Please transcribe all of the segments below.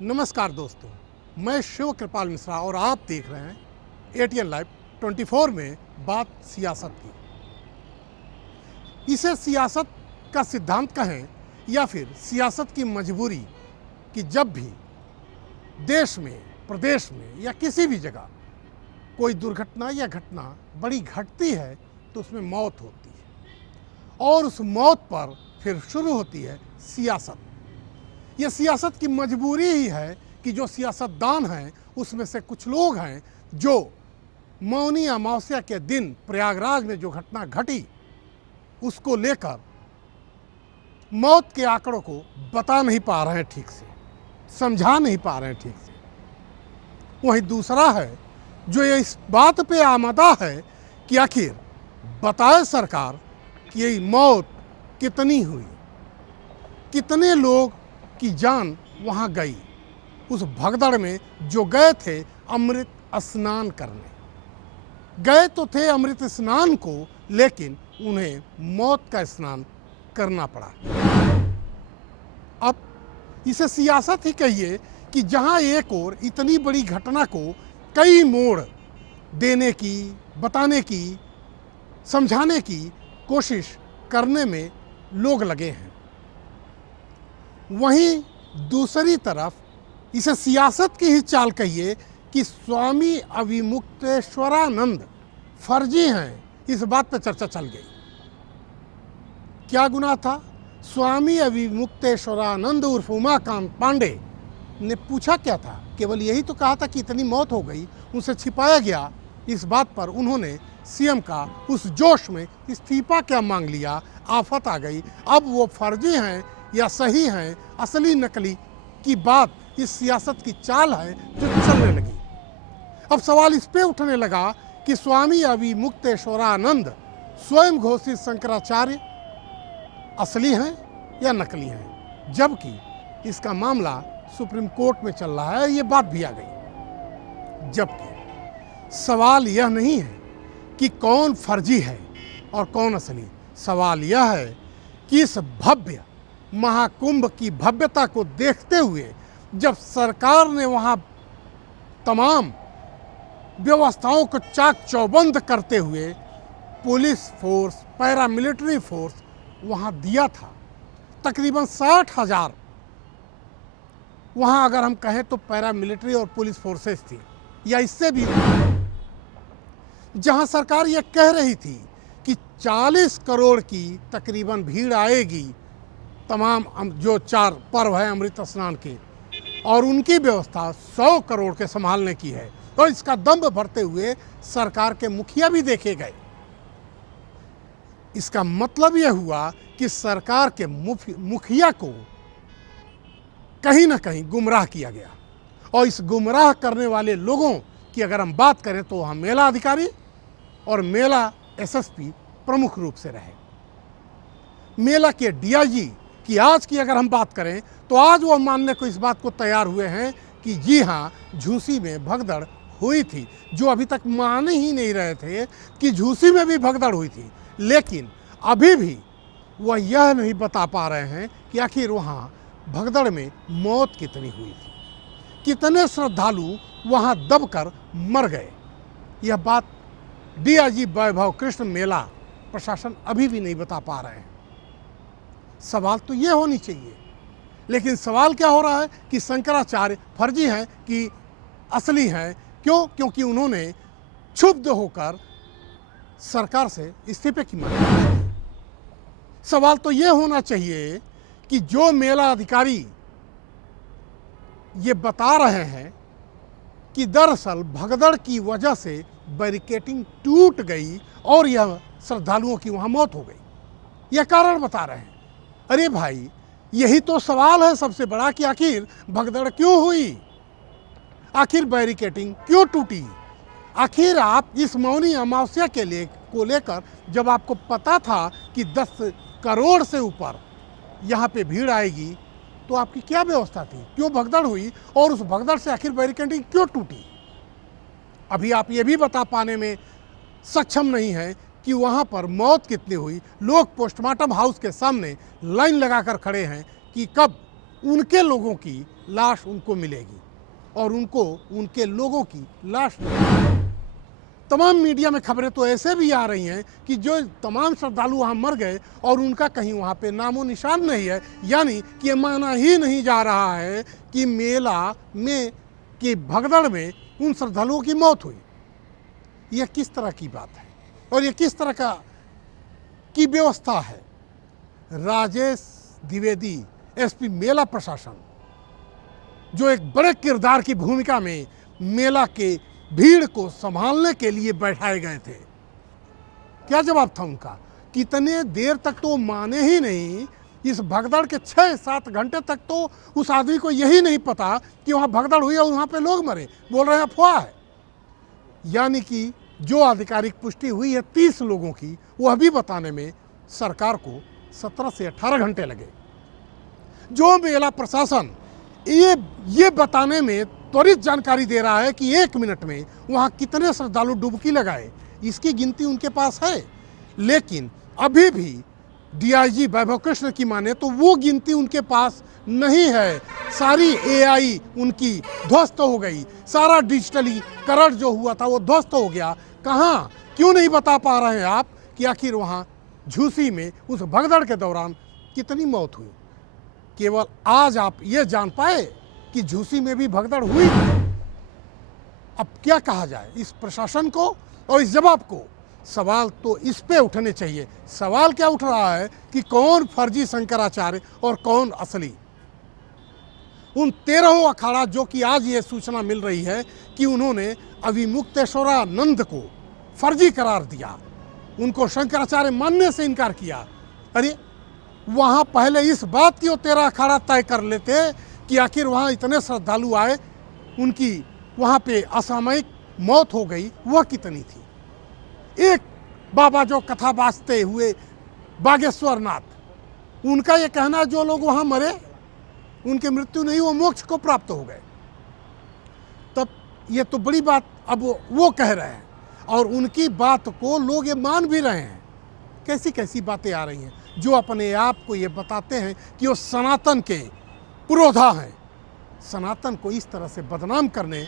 नमस्कार दोस्तों, मैं शिव कृपाल मिश्रा और आप देख रहे हैं एटीएन लाइव 24 में बात सियासत की। इसे सियासत का सिद्धांत कहें या फिर सियासत की मजबूरी कि जब भी देश में, प्रदेश में या किसी भी जगह कोई दुर्घटना या घटना बड़ी घटती है तो उसमें मौत होती है और उस मौत पर फिर शुरू होती है सियासत। ये सियासत की मजबूरी ही है कि जो सियासतदान हैं उसमें से कुछ लोग हैं जो मौनी अमावस्या के दिन प्रयागराज में जो घटना घटी उसको लेकर मौत के आंकड़ों को बता नहीं पा रहे हैं ठीक से, समझा नहीं पा रहे हैं ठीक से। वहीं दूसरा है जो ये इस बात पे आमादा है कि आखिर बताए सरकार कि ये मौत कितनी हुई, कितने लोग की जान वहाँ गई। उस भगदड़ में जो गए थे अमृत स्नान करने, गए तो थे अमृत स्नान को, लेकिन उन्हें मौत का स्नान करना पड़ा। अब इसे सियासत ही कहिए कि जहाँ एक ओर इतनी बड़ी घटना को कई मोड़ देने की, बताने की, समझाने की कोशिश करने में लोग लगे हैं, वहीं दूसरी तरफ इसे सियासत की ही चाल कहिए कि स्वामी अविमुक्तेश्वरानंद फर्जी हैं, इस बात पर चर्चा चल गई। क्या गुनाह था? स्वामी अविमुक्तेश्वरानंद उर्फ उमाकांत पांडे ने पूछा क्या था? केवल यही तो कहा था कि इतनी मौत हो गई, उनसे छिपाया गया। इस बात पर उन्होंने सीएम का उस जोश में इस्तीफा क्या मांग लिया, आफत आ गई। अब वो फर्जी हैं या सही हैं, असली नकली की बात इस सियासत की चाल है जो चलने लगी। अब सवाल इस पे उठने लगा कि स्वामी अविमुक्तेश्वरानंद स्वयं घोषित शंकराचार्य असली हैं या नकली हैं, जबकि इसका मामला सुप्रीम कोर्ट में चल रहा है, ये बात भी आ गई। जबकि सवाल यह नहीं है कि कौन फर्जी है और कौन असली, सवाल यह है कि इस भव्य महाकुंभ की भव्यता को देखते हुए जब सरकार ने वहाँ तमाम व्यवस्थाओं को चाक चौबंद करते हुए पुलिस फोर्स, पैरामिलिट्री फोर्स वहाँ दिया था, तकरीबन 60,000 वहाँ अगर हम कहें तो पैरामिलिट्री और पुलिस फोर्सेस थी या इससे भी, जहाँ सरकार ये कह रही थी कि 40 करोड़ की तकरीबन भीड़ आएगी तमाम जो 4 पर्व है अमृत स्नान के, और उनकी व्यवस्था 100 करोड़ के संभालने की है, तो इसका दम्भ भरते हुए सरकार के मुखिया भी देखे गए। इसका मतलब यह हुआ कि सरकार के मुखिया को कहीं ना कहीं गुमराह किया गया, और इस गुमराह करने वाले लोगों की अगर हम बात करें तो वहाँ मेला अधिकारी और मेला एसएसपी प्रमुख रूप से रहे। मेला के डीआईजी कि आज की अगर हम बात करें तो आज वो मानने को इस बात को तैयार हुए हैं कि जी हाँ, झूसी में भगदड़ हुई थी, जो अभी तक मान ही नहीं रहे थे कि झूसी में भी भगदड़ हुई थी। लेकिन अभी भी वह यह नहीं बता पा रहे हैं कि आखिर वहाँ भगदड़ में मौत कितनी हुई थी, कितने श्रद्धालु वहाँ दबकर मर गए। यह बात डीआईजी वैभव कृष्ण मेला प्रशासन अभी भी नहीं बता पा रहे हैं। सवाल तो ये होनी चाहिए, लेकिन सवाल क्या हो रहा है कि शंकराचार्य फर्जी हैं कि असली हैं। क्यों? क्योंकि उन्होंने क्षुब्ध होकर सरकार से इस्तीफे की मांग की। सवाल तो ये होना चाहिए कि जो मेला अधिकारी ये बता रहे हैं कि दरअसल भगदड़ की वजह से बैरिकेडिंग टूट गई और यह श्रद्धालुओं की वहाँ मौत हो गई, यह कारण बता रहे हैं। अरे भाई, यही तो सवाल है सबसे बड़ा कि आखिर भगदड़ क्यों हुई, आखिर बैरिकेडिंग क्यों टूटी। आखिर आप इस मौनी अमावस्या के को लेकर जब आपको पता था कि 10 करोड़ से ऊपर यहाँ पे भीड़ आएगी तो आपकी क्या व्यवस्था थी, क्यों भगदड़ हुई और उस भगदड़ से आखिर बैरिकेडिंग क्यों टूटी? अभी आप ये भी बता पाने में सक्षम नहीं है कि वहाँ पर मौत कितनी हुई। लोग पोस्टमार्टम हाउस के सामने लाइन लगाकर खड़े हैं कि कब उनके लोगों की लाश उनको मिलेगी और उनको उनके लोगों की लाश मिलेगी। तमाम मीडिया में खबरें तो ऐसे भी आ रही हैं कि जो तमाम श्रद्धालु वहाँ मर गए और उनका कहीं वहाँ पे नामो निशान नहीं है, यानी कि ये माना ही नहीं जा रहा है कि मेला में की भगदड़ में उन श्रद्धालुओं की मौत हुई। यह किस तरह की बात है और ये किस तरह की व्यवस्था है? राजेश द्विवेदी, एसपी मेला प्रशासन, जो एक बड़े किरदार की भूमिका में मेला के भीड़ को संभालने के लिए बैठाए गए थे, क्या जवाब था उनका? कितने देर तक तो माने ही नहीं। इस भगदड़ के 6-7 घंटे तक तो उस आदमी को यही नहीं पता कि वहाँ भगदड़ हुई और वहाँ पे लोग मरे। बोल रहे हैं अफवाह है। यानी कि जो आधिकारिक पुष्टि हुई है 30 लोगों की, वह भी बताने में सरकार को 17 से 18 घंटे लगे। जो मेला प्रशासन ये बताने में त्वरित जानकारी दे रहा है कि 1 मिनट में वहाँ कितने श्रद्धालु डुबकी लगाए, इसकी गिनती उनके पास है। लेकिन अभी भी डीआईजी वैभव कृष्ण की माने तो वो गिनती उनके पास नहीं है। सारी एआई उनकी ध्वस्त हो गई, सारा डिजिटलीकरण जो हुआ था वो ध्वस्त हो गया। कहाँ, क्यों नहीं बता पा रहे हैं आप कि आखिर वहाँ झूसी में उस भगदड़ के दौरान कितनी मौत हुई? केवल आज आप ये जान पाए कि झूसी में भी भगदड़ हुई। अब क्या कहा जाए इस प्रशासन को और इस जवाब को? सवाल तो इस पे उठने चाहिए। सवाल क्या उठ रहा है कि कौन फर्जी शंकराचार्य और कौन असली? उन 13 अखाड़ा जो कि आज ये सूचना मिल रही है कि उन्होंने अविमुक्तेश्वरानंद को फर्जी करार दिया, उनको शंकराचार्य मानने से इनकार किया। अरे वहाँ पहले इस बात की वो 13 अखाड़ा तय कर लेते कि आखिर वहाँ इतने श्रद्धालु आए, उनकी वहाँ पे असामयिक मौत हो गई, वह कितनी थी? एक बाबा जो कथा बाजते हुए बागेश्वर नाथ, उनका ये कहना जो लोग वहाँ मरे उनकी मृत्यु नहीं, वो मोक्ष को प्राप्त हो गए। तब ये तो बड़ी बात अब वो कह रहे हैं और उनकी बात को लोग ये मान भी रहे हैं। कैसी कैसी बातें आ रही हैं जो अपने आप को ये बताते हैं कि वो सनातन के पुरोधा हैं। सनातन को इस तरह से बदनाम करने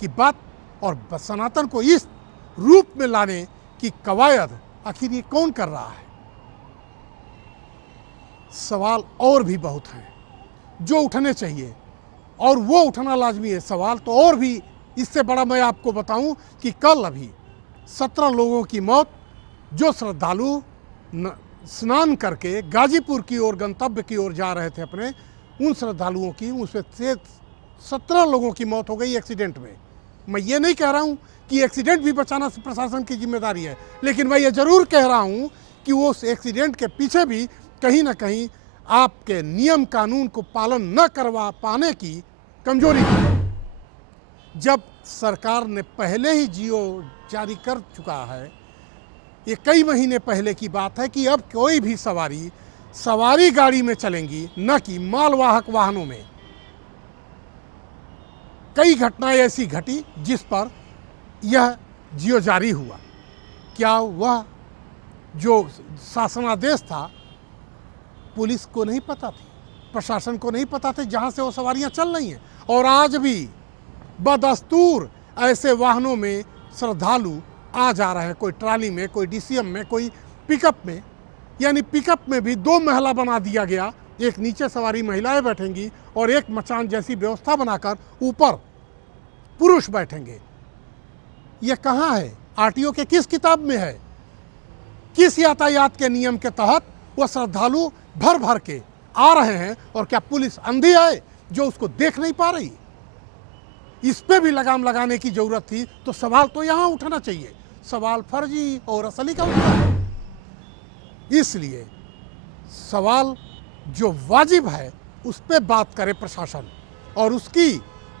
की बात और सनातन को इस रूप में लाने की कवायद आखिर ये कौन कर रहा है? सवाल और भी बहुत हैं जो उठने चाहिए और वो उठना लाजमी है। सवाल तो और भी इससे बड़ा मैं आपको बताऊं कि कल अभी 17 लोगों की मौत, जो श्रद्धालु स्नान करके गाजीपुर की ओर गंतव्य की ओर जा रहे थे अपने, उन श्रद्धालुओं की उसमें से 17 लोगों की मौत हो गई एक्सीडेंट में। मैं ये नहीं कह रहा हूँ कि एक्सीडेंट भी बचाना प्रशासन की जिम्मेदारी है, लेकिन मैं ये ज़रूर कह रहा हूँ कि वो उस एक्सीडेंट के पीछे भी कहीं ना कहीं आपके नियम कानून को पालन न करवा पाने की कमजोरी थी। जब सरकार ने पहले ही जियो जारी कर चुका है, ये कई महीने पहले की बात है कि अब कोई भी सवारी गाड़ी में चलेंगी, न कि मालवाहक वाहनों में। कई घटनाएं ऐसी घटी जिस पर यह जियो जारी हुआ। क्या वह जो शासनादेश था पुलिस को नहीं पता थी, प्रशासन को नहीं पता था जहां से वो सवारियां चल रही हैं? और आज भी बदस्तूर ऐसे वाहनों में श्रद्धालु आ जा रहे हैं, कोई ट्राली में, कोई डीसीएम में, कोई पिकअप में। यानी पिकअप में भी 2 महिला बना दिया गया, एक नीचे सवारी महिलाएं बैठेंगी और एक मचान जैसी व्यवस्था बनाकर ऊपर पुरुष बैठेंगे। यह कहाँ है? आरटीओ के किस किताब में है? किस यातायात के नियम के तहत वह श्रद्धालु भर भर के आ रहे हैं? और क्या पुलिस अंधी है जो उसको देख नहीं पा रही? इस पे भी लगाम लगाने की जरूरत थी। तो सवाल तो यहाँ उठना चाहिए, सवाल फर्जी और असली का उठना है। इसलिए सवाल जो वाजिब है उस पर बात करे प्रशासन और उसकी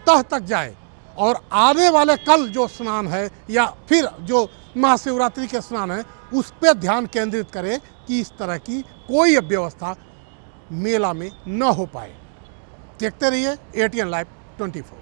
तह तक जाए। और आने वाले कल जो स्नान है या फिर जो महाशिवरात्रि के स्नान है, उस पर ध्यान केंद्रित करे कि इस तरह की कोई व्यवस्था मेला में न हो पाए। देखते रहिए ATN Live 24।